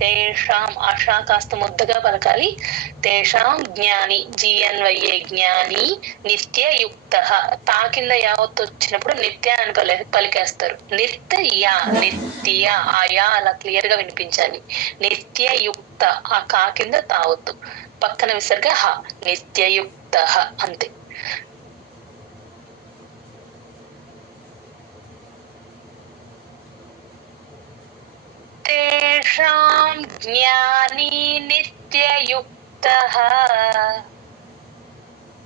తేషాం ఆషా కాస్త ముద్దగా పలకాలి. తేషాం జ్ఞాని GNYA జ్ఞాని నిత్యయుక్త తా కింద యావత్తు వచ్చినప్పుడు నిత్య అని పలికేస్తారు. నిత్య ఆ యా అలా క్లియర్ గా వినిపించాలి. నిత్యయుక్త ఆ కా కింద తావద్దు, పక్కన విసర్గ హ. నిత్యయుక్త అంతే. తేషాం జ్ఞాని నిత్యయుక్తః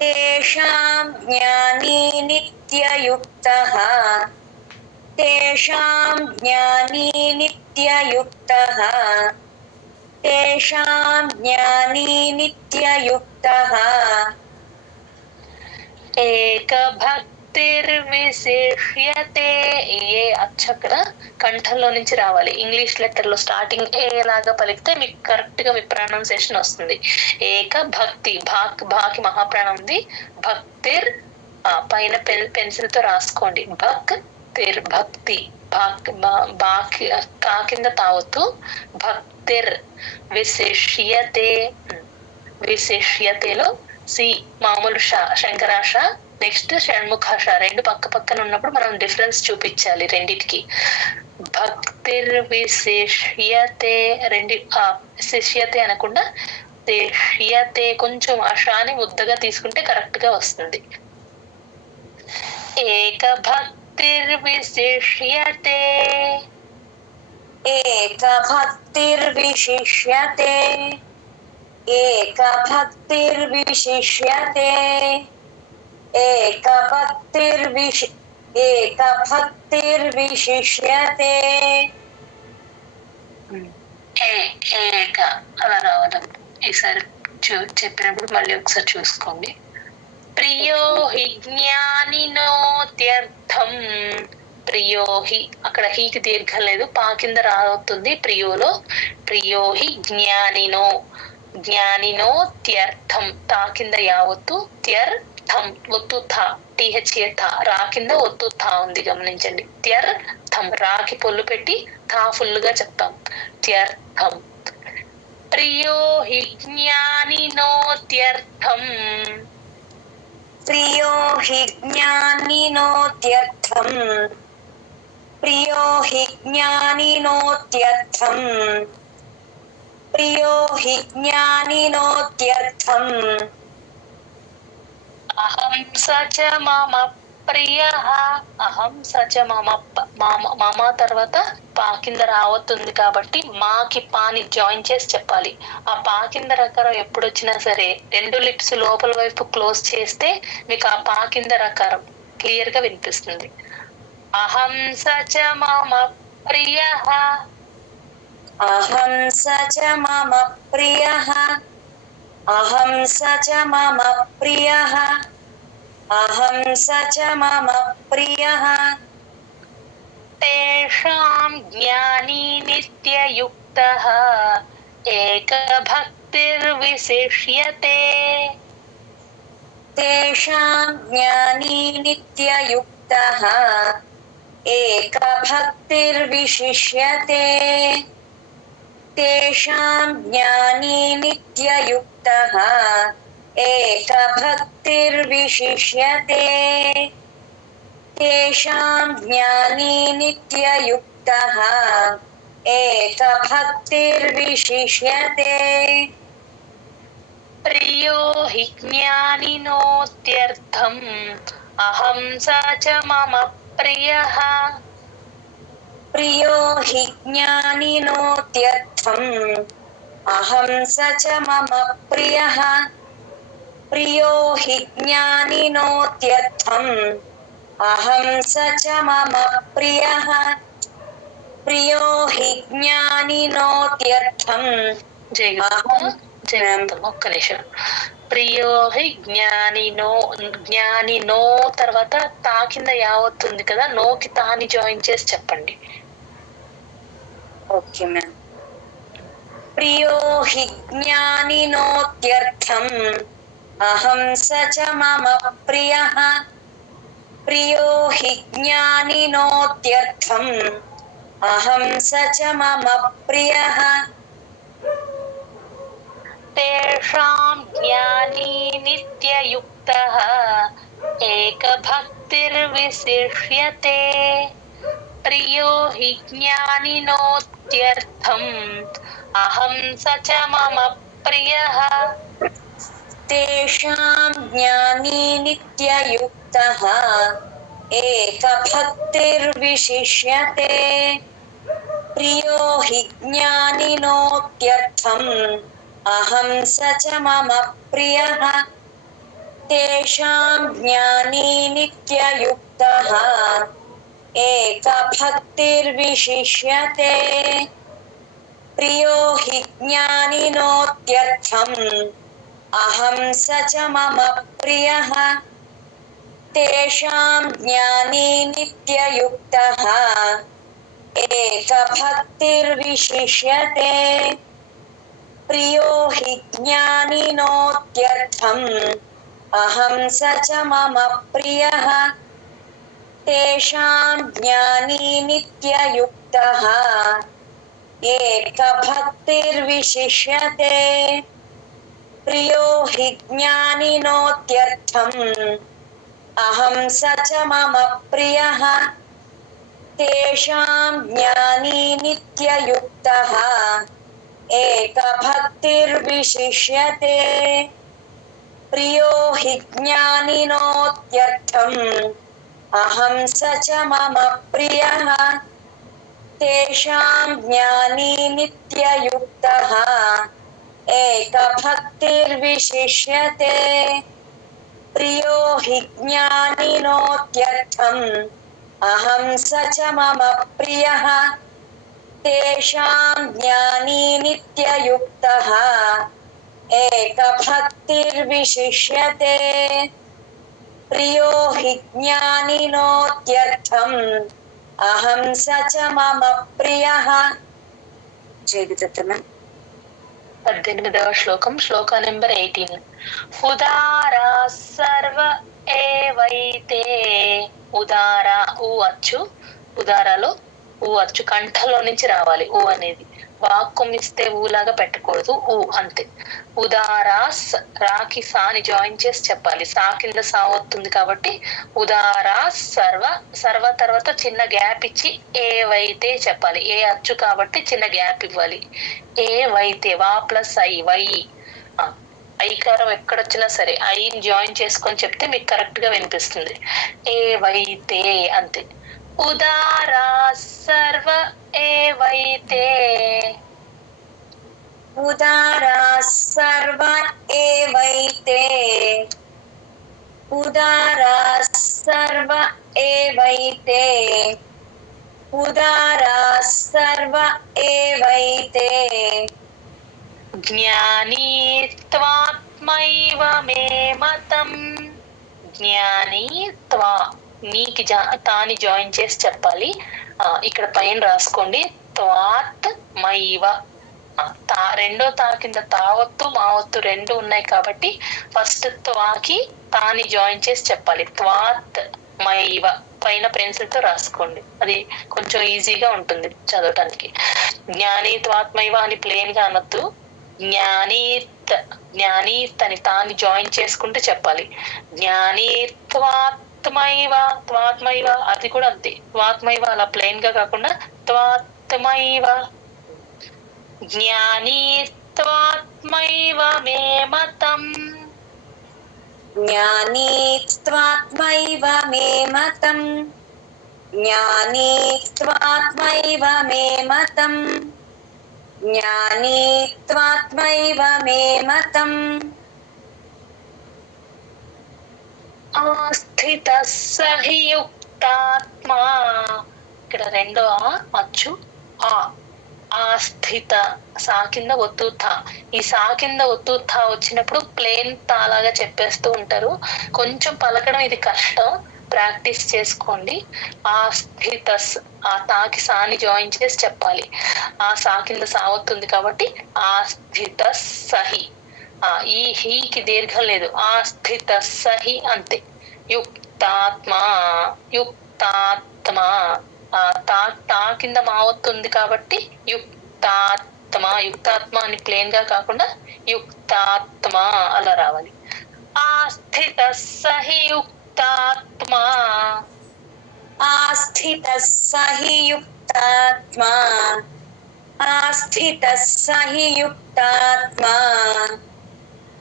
తేషాం జ్ఞాని నిత్యయుక్తః తేషాం జ్ఞాని నిత్యయుక్తః తేషాం జ్ఞాని నిత్యయుక్తః ఏకభక్తిర్విశిష్యతే. ఏ అచ్చక్కడ కంఠంలో నుంచి రావాలి. ఇంగ్లీష్ లెటర్ లో స్టార్టింగ్ ఏ లాగా పలికితే మీకు కరెక్ట్ గా ప్రొనౌన్సియేషన్ వస్తుంది. ఏక భక్తి భాకి మహాప్రాణం ఉంది. భక్తిర్ పైన పెన్సిల్ తో రాసుకోండి. భక్తిర్ భక్తి బాకి కా కింద తావద్దు. భక్తిర్ విశిష్యతే. విశిష్యతేలో సి మామూలు షా శంకరాష, నెక్స్ట్ షణ్ముఖాష రెండు పక్క పక్కన ఉన్నప్పుడు మనం డిఫరెన్స్ చూపించాలి రెండిటికి. భక్తిర్ విశిష్యతే రెండు శిష్యతే అనకుండా శిష్యతే కొంచెం ఆషాని ముద్దగా తీసుకుంటే కరెక్ట్ గా వస్తుంది. ఏక భక్తిర్ విశిష్యతే. ఏక భక్తిర్విశిష్యతే. ఏక భక్తిర్విశిష్యతే. ఏక భక్తిర్విశిష్యతే. ఏక అలా రావడం. ఈసారి చెప్పినప్పుడు మళ్ళీ ఒకసారి చూసుకోండి. ప్రియో హి జ్ఞానినోత్యర్థం. ప్రియో హి అక్కడ హీకి దీర్ఘం లేదు, పా కింద రావుతుంది ప్రియోలో. ప్రియో హి జ్ఞానినో జ్ఞానినోత్యర్థం తా కింద యావత్తు. త్యర్థం ఒత్తు థా THA థా రా కింద ఒత్తు థా ఉంది గమనించండి. త్యర్థం రాకి పొల్లు పెట్టి థా ఫుల్ గా చెప్తాం. త్యర్థం. ప్రియో హి జ్ఞానినోత్యర్థం. ప్రియో హి జ్ఞానినోత్యర్థం. ప్రియో హి జ్ఞానినోత్యర్థం. ప్రియో హి జ్ఞానినోత్యర్థం. అహం స చ మమ ప్రియః. అహం స చ మమ మమ తర్వాత పా కింద రావతుంది కాబట్టి మాకి పాని జాయిన్ చేసి చెప్పాలి. ఆ పా కింద రకారం ఎప్పుడు వచ్చినా సరే రెండు లిప్స్ లోపల వైపు క్లోజ్ చేస్తే మీకు ఆ పా కింద రకారం క్లియర్ గా వినిపిస్తుంది. అహం స చ మమ ప్రియః. అహం స చ మమ ప్రియః. అహం స చ మమ ప్రియః. అహం స చ మమ ప్రియః. తేషాం జ్ఞాని నిత్యయుక్తః ఏకభక్తిర్విశిష్యతే. తేషాం జ్ఞాని నిత్యయుక్తః ఏకభక్తిర్విశిష్యతే. తేషాం జ్ఞాని నిత్యయుక్తః ఏకభక్తిర్విశిష్యతే. తేషాం జ్ఞాని నిత్యయుక్తః ఏకభక్తిర్విశిష్యతే. ప్రియో హి జ్ఞానినోత్యర్థం. అహం స చ మమ ప్రియః. ప్రియో హి జ్ఞానినోత్యర్థం. అహం స చ మమ ప్రియః. ప్రియో హి జ్ఞానినోత్యర్థం. అహం స చ మమ ప్రియః. ప్రియో హి జ్ఞానినోత్యర్థం. ఒక్క నిమిషం. ప్రియో హి జ్ఞానినో తర్వాత తా కింద యావత్తుంది కదా, నోకి తాని జాయిన్ చేసి చెప్పండి. Okay ma'am. ప్రియో హి జ్ఞానినోత్యర్థం. అహం స చ మమ ప్రియః. ప్రియో హి జ్ఞానినోత్యర్థం. అహం స చ మమ ప్రియః తేషాం జ్ఞానీ నిత్యయుక్తః ఏకభక్తిర్విశిష్యతే ప్రియో హి జ్ఞానినోత్యర్థం అహం స చ మమ ప్రియః తేషాం జ్ఞానీ నిత్యయుక్తః ఏకభక్తిర్విశిష్యతే ప్రియో హి జ్ఞానినోత్యర్థం అహం స చ మమ ప్రియః తేషాం జ్ఞానీ నిత్యయుక్తః ఏకభక్తిర్విశిష్యతే ప్రియో హి జ్ఞానినోత్యర్థం అహం స చ మమ ప్రియః తేషాం జ్ఞానీ నిత్యయుక్తః ఏకభక్తిర్విశిష్యతే ప్రియో హి జ్ఞానినోత్యర్థం అహం స చ మమ ప్రియః తేషాం జ్ఞానీ నిత్యయుక్తః ఏకభక్తిర్విశిష్యతే ప్రియో హి జ్ఞానినోత్యర్థం అహం స చ మమ ప్రియః తేషాం జ్ఞానీ నిత్యయుక్తః ఏకభక్తిర్విశిష్యతే ప్రియో హి జ్ఞానినోత్యర్థం అహం స చ మమ ప్రియః తేషాం జ్ఞానీ నిత్యయుక్తః ఏకభక్తిర్విశిష్యతే ప్రియో హి జ్ఞానినోత్యర్థం అహం స చ మమ ప్రియః తేషాం జ్ఞానీ నిత్యయుక్తః ఏకభక్తిర్విశిష్యతే ప్రియో హి జ్ఞానినోత్యర్థం అహం స చ మమ ప్రియః. జయగురుదత్తమ. 18వ శ్లోకం, శ్లోక నెంబర్ 18. ఉదారా సర్వ ఏవైతే. ఉదారా ఊ అచ్చు, ఉదారాలో ఊ అచ్చు కంఠంలో నుంచి రావాలి. ఊ అనేది వాక్యం ఇస్తే ఊలాగా పెట్టకూడదు, ఊ అంతే. ఉదారాస్, రాకి సాని జాయిన్ చేసి చెప్పాలి. సా కింద సా వస్తుంది కాబట్టి ఉదారాస్ సర్వ. సర్వ తర్వాత చిన్న గ్యాప్ ఇచ్చి ఏవైతే చెప్పాలి. ఏ అచ్చు కాబట్టి చిన్న గ్యాప్ ఇవ్వాలి. ఏవైతే, వా ప్లస్ ఐ, వై. ఐకారం ఎక్కడొచ్చినా సరే ఐని జాయిన్ చేసుకొని చెప్తే మీకు కరెక్ట్ గా వినిపిస్తుంది. ఏవైతే అంతే. ఉదారా సర్వ ఏవైతే. ఉదారా సర్వ ఏవైతే. ఉదారా సర్వ ఏవైతే. ఉదారా సర్వ ఏవైతే. జ్ఞానీ త్వాత్మైవ మే మతం. జ్ఞానీ త్వా, నీకి తాని జాయిన్ చేసి చెప్పాలి. ఇక్కడ పైన రాసుకోండి. త్వాత్ మైవ. రెండో తా కింద తావత్తు మావత్తు రెండు ఉన్నాయి కాబట్టి ఫస్ట్ త్వాకి తాని జాయిన్ చేసి చెప్పాలి. త్వాత్ మైవ పైన పెన్సిల్ తో రాసుకోండి, అది కొంచెం ఈజీగా ఉంటుంది చదవటానికి. జ్ఞానీ త్వాత్మైవ అని ప్లేన్ గా అనొద్దు. జ్ఞానీత్, జ్ఞానీత్ అని తాని జాయిన్ చేసుకుంటూ చెప్పాలి. జ్ఞానీత్వాత్మైవ, త్వాత్మైవ అది కూడా అంతే. త్వాత్మైవ అలా ప్లెయిన్ గా కాకుండా త్వాత్మైవ. జ్ఞానీత్వాత్మైవ మే మతం. జ్ఞానీత్వాత్మైవ మే మతం. జ్ఞానీత్వాత్మైవ మే మతం. జ్ఞానీత్వాత్మైవ మే మతం. ఆస్థిత సహి యుక్తాత్మా. ఇక్కడ రెండో అచ్చు ఆ. ఆస్థిత, సా కింద ఒత్తు థా. ఈ సా కింద ఒత్తు థా వచ్చినప్పుడు ప్లేన్ తాలాగా చెప్పేస్తూ ఉంటారు. కొంచెం పలకడం ఇది కష్టం, ప్రాక్టీస్ చేసుకోండి. ఆస్థితస్, ఆ తాకి సాని జాయిన్ చేసి చెప్పాలి. ఆ సా కింద సా వస్తుంది కాబట్టి ఆస్థిత సహి. ఈ హీకి దీర్ఘం లేదు. ఆస్థిత సహి అంతే. యుక్తాత్మా, యుక్తాత్మా తా తా కింద మావత్తు ఉంది కాబట్టి యుక్తాత్మ అని ప్లేన్ గా కాకుండా యుక్తాత్మ అలా రావాలి. ఆస్థిత సహి యుక్తాత్మ ఆస్థిత సహి యుక్తాత్మ ఆస్థిత సహి యుక్తాత్మ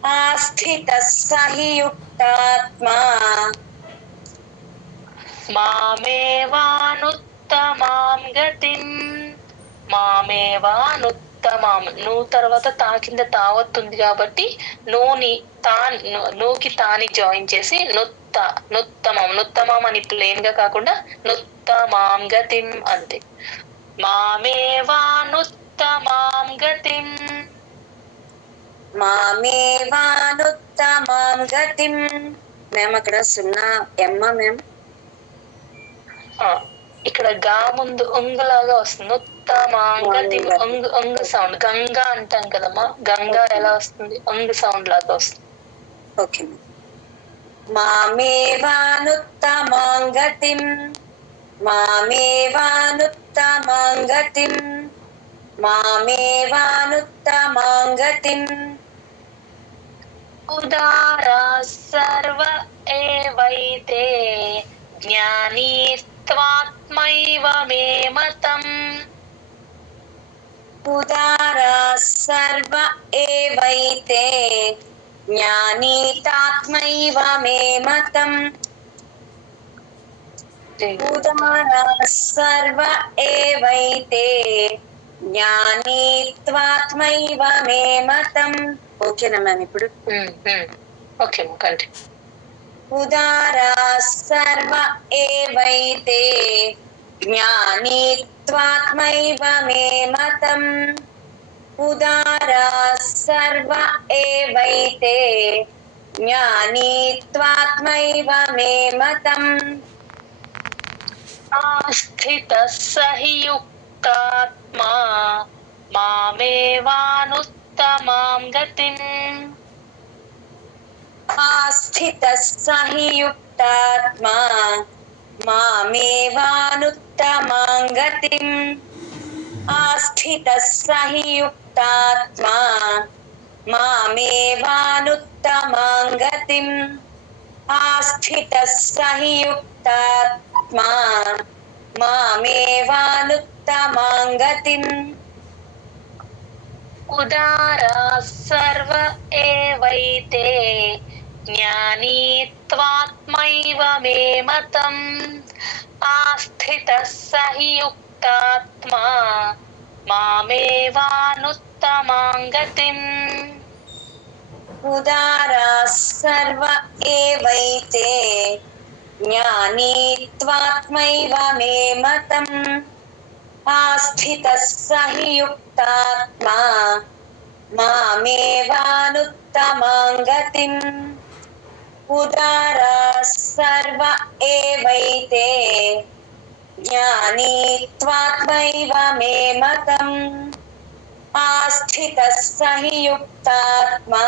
ఆస్థిత సహి యుక్తాత్మ మామేవానుత్తమాం గతిం మామేవానుత్తమాం నువ్వు తర్వాత తా కింద తావత్తుంది కాబట్టి నూకి తాని జాయిన్ చేసి నుత్తమం అని ప్లేన్ గా కాకుండా నుత్తమాం గతిం అంతే. మామేవానుత్తమాం గతిం మామేవానుత్తమాం గతిం. మేము అక్కడ సున్నా ఎమ్మ మేము ఇక్కడ గా ముందు లాగా వస్తుంది. నుత్తమాంగతి ఒంగు సౌండ్. గంగా అంటాం కదమ్మా, గంగా ఎలా వస్తుంది? ఒంగు సౌండ్ లాగా వస్తుంది. ఓకే. మామేవానుత్తమాంగతిం మామేవానుత్తమాంగతిం మామేవానుత్తమాంగతిం. ఉదారా సర్వ ఏవైతే జ్ఞానీ త్వాత్మైవ మే మతం. ఉదారా సర్వ ఏవైతే జ్ఞానీ తాత్మైవ మే మతం. ఉదారా సర్వ ఏవైతే జ్ఞానీ త్వాత్మైవ మే మతం. ఓకేనా మ్యామ్ ఇప్పుడు? ఓకే కంటి. ఉదారా సర్వ ఏవైతే జ్ఞానీ త్వాత్మైవ మే మతం. ఉదారా సర్వ ఏవైతే జ్ఞానీ త్వాత్మైవ మే మతం. ఆస్థిత సహి యుక్తాత్మా మామేవానుత్తమాం గతిం. ఆస్థిత సహి యుక్తాత్మా మామేవానుత్తమాం గతిం. ఆస్థిత సహి యుక్తాత్మా మామేవానుత్తమాం గతిం. ఆస్థిత సహి యుక్తాత్మా మామేవానుత్తమాం గతిం. ఉదారా సర్వ ఏవైతే జ్ఞానీ త్వాత్మైవ మే మతం. ఆస్థిత సహి యుక్తాత్మా మామేవానుత్తమాం గతిం. ఉదారా సర్వ ఏవైతే జ్ఞానీ త్వాత్మైవ మే మతం. ఆస్థిత సహి యుక్తాత్మా మామేవానుత్తమాం గతిం. ఉదారా సర్వ ఏవైతే జ్ఞానీ త్వాత్మైవ మే మతం. ఆస్థిత సహి యుక్తాత్మా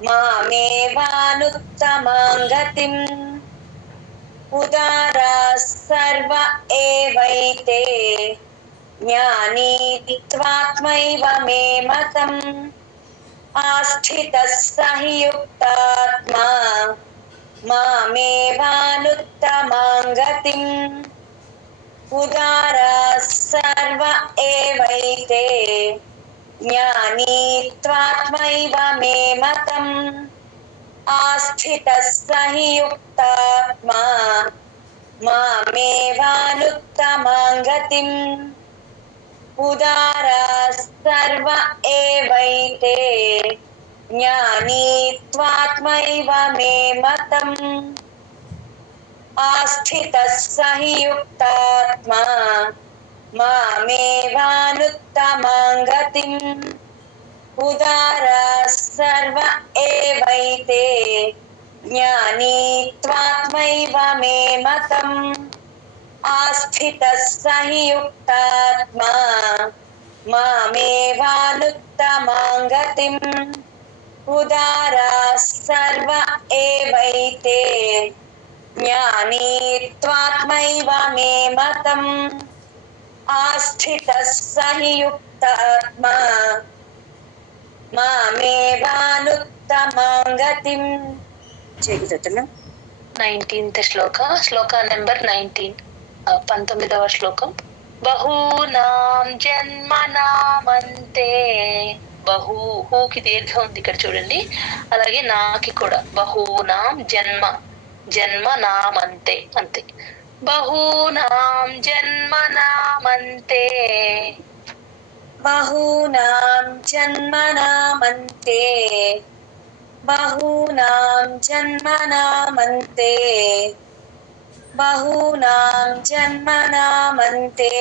మామేవానుత్తమాం గతిం. ఉదారా సర్వ ఏవైతే జ్ఞానీ త్వాత్మైవ మే మతం. ఆస్థిత సహి యుక్తాత్మా మామేవానుత్తమాం గతిం. ఉదారా సర్వ ఏవైతే జ్ఞానీ త్వాత్మైవ మే మతం. ఆస్థిత సహి యుక్తాత్మా మామేవానుత్తమాం గతిం. ఉదారా సర్వ ఏవైతే జ్ఞానీ త్వాత్మైవ మే మతం. ఆస్థిత సహి యుక్తాత్మా మామేవానుత్తమాం గతిం. ఉదారా సర్వ ఏవైతే జ్ఞానీ త్వాత్మైవ మే మతం. ఆస్థిత సహి యుక్తాత్మా మామేవానుత్తమాం గతిం. ఉదారా సర్వ ఏవైతే ज्ञानी त्वात्मैव मे मतम् आस्थितः स हि युक्तात्मा मामेवानुत्तमां गतिम्. చదువుతున్నా 19th శ్లోక నెంబర్ 19 19వ శ్లోకం. బహూనాం జన్మనామంతే, బహు హూకి దీర్ఘం ఉంది ఇక్కడ చూడండి, అలాగే నాకి కూడా బహూనాం జన్మ నామంతే అంతే. బహూనాం జన్మనామంతే బహూనాం జన్మనామంతే బహూనాం జన్మనామంతే బహూనాం జన్మనామంతే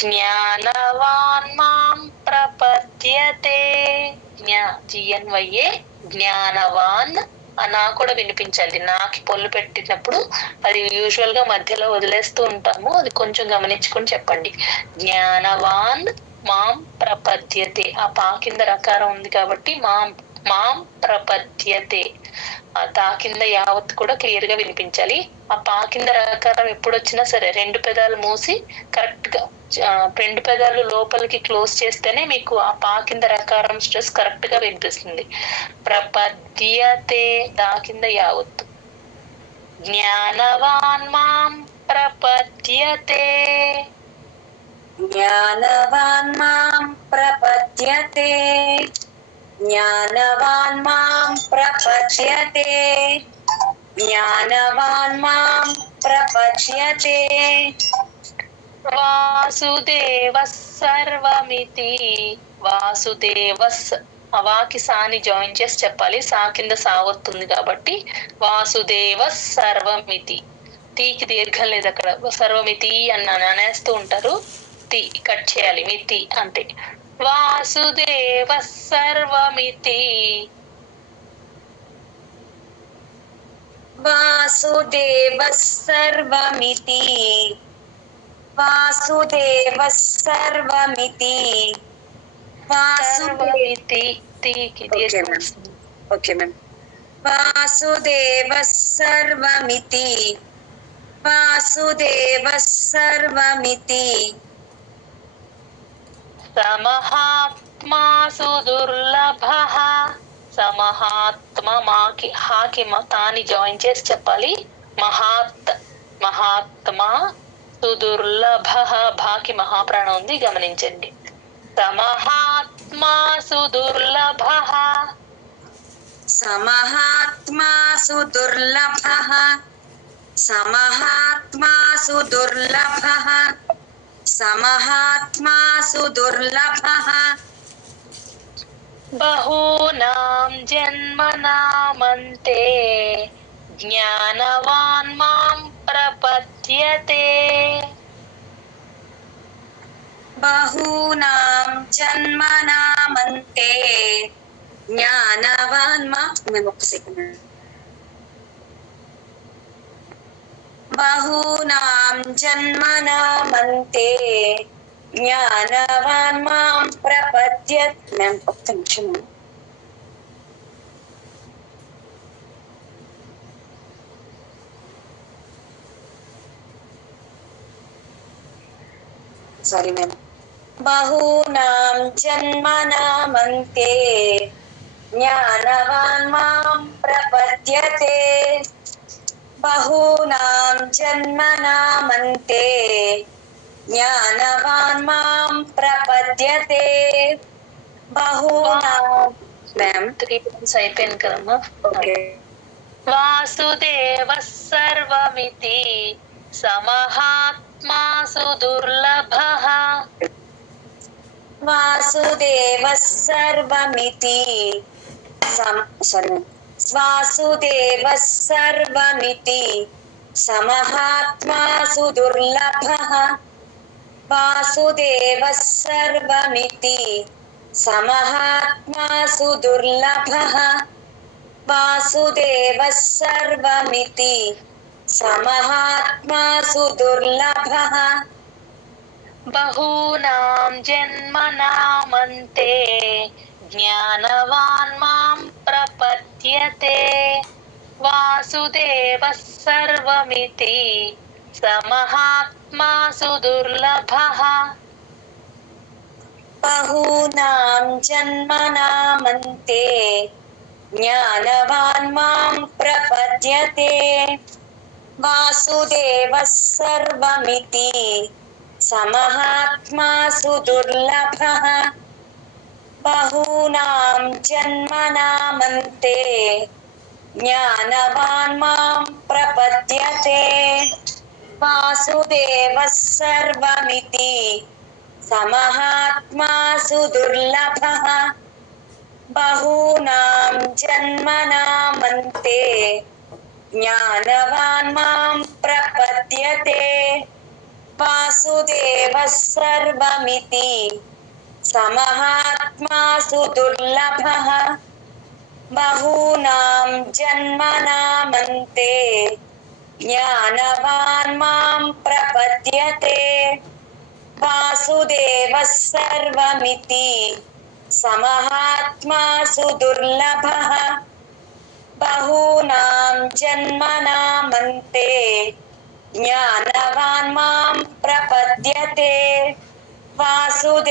జ్ఞానవాన్ మాం ప్రపద్యతే. జిఎన్వైఏ జ్ఞానవాన్ నా కూడా వినిపించాలి. నాకి పొల్లు పెట్టినప్పుడు అది యూజువల్ గా మధ్యలో వదిలేస్తూ ఉంటాము, అది కొంచెం గమనించుకొని చెప్పండి. జ్ఞానవాన్ మాం ప్రపద్యతే, ఆ పా కింద రకారం ఉంది కాబట్టి మాం ప్రపద్యతే, ఆ తా కింద యావత్ కూడా క్లియర్ గా వినిపించాలి. ఆ పా కింద రకారం ఎప్పుడు వచ్చినా సరే రెండు పెదాలు మూసి కరెక్ట్ గా రెండు పెదాలు లోపలికి క్లోజ్ చేస్తేనే మీకు ఆ పా కింద రకారం స్ట్రెస్ కరెక్ట్ గా వినిపిస్తుంది. ప్రపద్యతే దా కింద యావత్తు. జ్ఞానవాన్ మాం ప్రపద్యతే జ్ఞానవాన్ మాం ప్రపద్యతే జ్ఞానవాన్ మాం ప్రపద్యతే జ్ఞానవాన్ మాం ప్రపద్యతే వాసుదేవస్ సర్వమితి. వాసుదేవస్ అవాకి సాని జాయిన్ చేసి చెప్పాలి, సా కింద సావత్తుంది కాబట్టి వాసుదేవస్ సర్వమితి. తీకి దీర్ఘం లేదు అక్కడ, సర్వమితి అనేస్తూ ఉంటారు, తి కట్ చేయాలి, మితి అంటే. వాసుదేవస్ సర్వమితి వాసుదేవస్ సర్వమితి వాసుదేవస్ సర్వమితి సర్వమితి తీకి దీర్ఘం. Okay ma'am. వాసుదేవస్ సర్వమితి వాసుదేవస్ సర్వమితి సమహాత్మా సుదుర్లభః. సమహాత్మ మాకి హాకి తాని జాయిన్ చేసి చెప్పాలి. మహాత్మా సుదుర్లభః, భాకి మహాప్రాణం ఉంది గమనించండి. సమహాత్మా సుదుర్లభః సమహాత్మా సుదుర్లభః సమహాత్మా సుదుర్లభః సమహాత్మా సుదుర్లభః బహూనాం జన్మనామంతే జ్ఞానవాన్ మాం ప్రపద్యతే. బహూనాం జన్మనామంతే జ్ఞానవాన్ మేము ఒక్క సెకండ్. బహూనాం జన్మనామంతే జ్ఞానవాన్ మాం ప్రపద్యతే. మేము ఒక్క నిమిషం. Sorry ma'am. బహూనాం జన్మనామంతే జ్ఞానవాన్ మాం ప్రపద్యతే. బహూనాం జన్మనామంతే జ్ఞానవాన్ మాం ప్రపద్యతే. బహూనాం మ్యామ్ 3 times అయిపోయింది కదమ్మా. ఓకే. వాసుదేవస్ సర్వమితి సమహాత్మా సుదుర్లభః. వాసుదేవస్ సర్వమితి వాసుదేవస్ సర్వమితి సమహాత్మా సుదుర్లభః. వాసుదేవస్ సర్వమితి సమహాత్మా సుదుర్లభః. వాసుదేవస్ సర్వమితి సమహాత్మా సుదుర్లభః. బహూనాం జన్మనామంతే జ్ఞానవాన్ మాం ప్రపద్యతే. వాసుదేవः సర్వమితి సమహాత్మా సుదుర్లభః. బహూనాం జన్మనామంతే జ్ఞానవాన్ మాం ప్రపద్యతే. వాసుదేవः సర్వమితి సమహాత్మా సుదుర్లభః. బహూనాం జన్మనామంతే జ్ఞానవాన్ మాం ప్రపద్యతే. వాసుదేవः సర్వమితి సమహాత్మా సుదుర్లభః. బహూనాం జన్మనామంతే జ్ఞానవాన్ మాం ప్రపద్యతే. వాసుదేవः సర్వమితి సమహాత్మా సుదుర్లభః. బహూనాం జన్మనామంతే జ్ఞానవాన్ మాం ప్రపద్యతే. వాసుదేవः సర్వమితి సమహాత్మా సుదుర్లభః. బహూనాం జన్మనామంతే జ్ఞానవాన్ మాం ప్రపద్యతే. వాసుదేవ